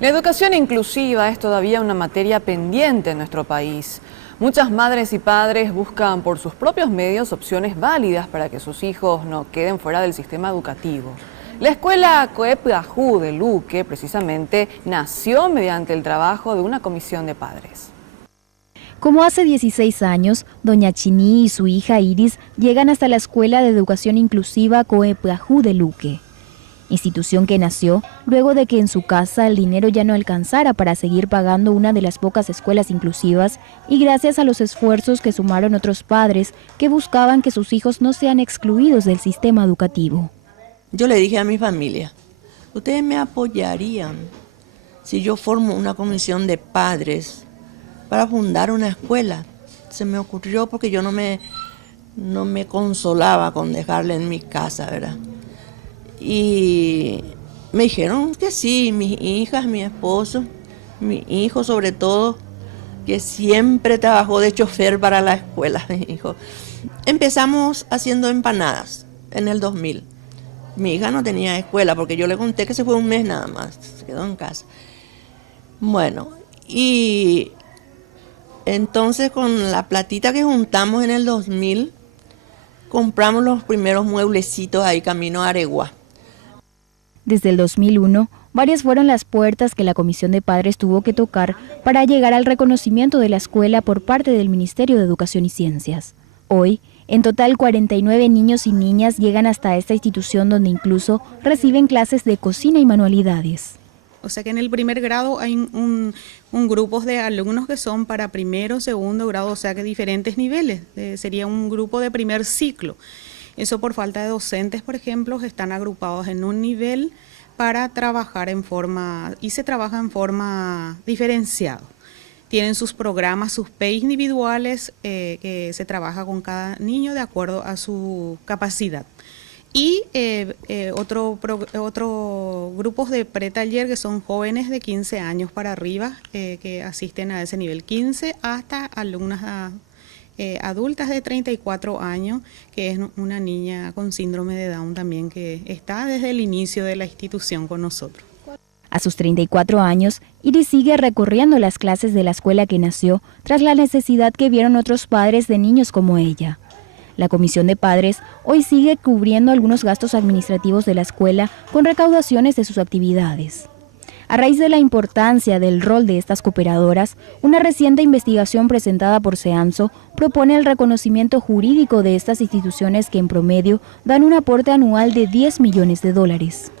La educación inclusiva es todavía una materia pendiente en nuestro país. Muchas madres y padres buscan por sus propios medios opciones válidas para que sus hijos no queden fuera del sistema educativo. La escuela Coep-Gajú de Luque, precisamente, nació mediante el trabajo de una comisión de padres. Como hace 16 años, doña Chiní y su hija Iris llegan hasta la Escuela de Educación Inclusiva Coep-Gajú de Luque, institución que nació luego de que en su casa el dinero ya no alcanzara para seguir pagando una de las pocas escuelas inclusivas y gracias a los esfuerzos que sumaron otros padres que buscaban que sus hijos no sean excluidos del sistema educativo. Yo le dije a mi familia, ustedes me apoyarían si yo formo una comisión de padres para fundar una escuela. Se me ocurrió porque yo no me consolaba con dejarle en mi casa, ¿verdad? Y me dijeron que sí, mis hijas, mi esposo, mi hijo sobre todo, que siempre trabajó de chofer para la escuela, mi hijo. Empezamos haciendo empanadas en el 2000. Mi hija no tenía escuela porque yo le conté que se fue un mes nada más, se quedó en casa. Bueno, y entonces con la platita que juntamos en el 2000, compramos los primeros mueblecitos ahí camino a Aregua. Desde el 2001, varias fueron las puertas que la Comisión de Padres tuvo que tocar para llegar al reconocimiento de la escuela por parte del Ministerio de Educación y Ciencias. Hoy, en total 49 niños y niñas llegan hasta esta institución donde incluso reciben clases de cocina y manualidades. O sea que en el primer grado hay un grupo de alumnos que son para primero, segundo grado, o sea que diferentes niveles, sería un grupo de primer ciclo. Eso por falta de docentes, por ejemplo, están agrupados en un nivel para trabajar en forma, y se trabaja en forma diferenciada. Tienen sus programas, sus PEI individuales, que se trabaja con cada niño de acuerdo a su capacidad. Y otro grupos de pretaller que son jóvenes de 15 años para arriba, que asisten a ese nivel 15, hasta alumnas adultas de 34 años, que es una niña con síndrome de Down también, que está desde el inicio de la institución con nosotros. A sus 34 años, Iris sigue recorriendo las clases de la escuela que nació tras la necesidad que vieron otros padres de niños como ella. La Comisión de Padres hoy sigue cubriendo algunos gastos administrativos de la escuela con recaudaciones de sus actividades. A raíz de la importancia del rol de estas cooperadoras, una reciente investigación presentada por SEANSO propone el reconocimiento jurídico de estas instituciones que en promedio dan un aporte anual de $10 millones.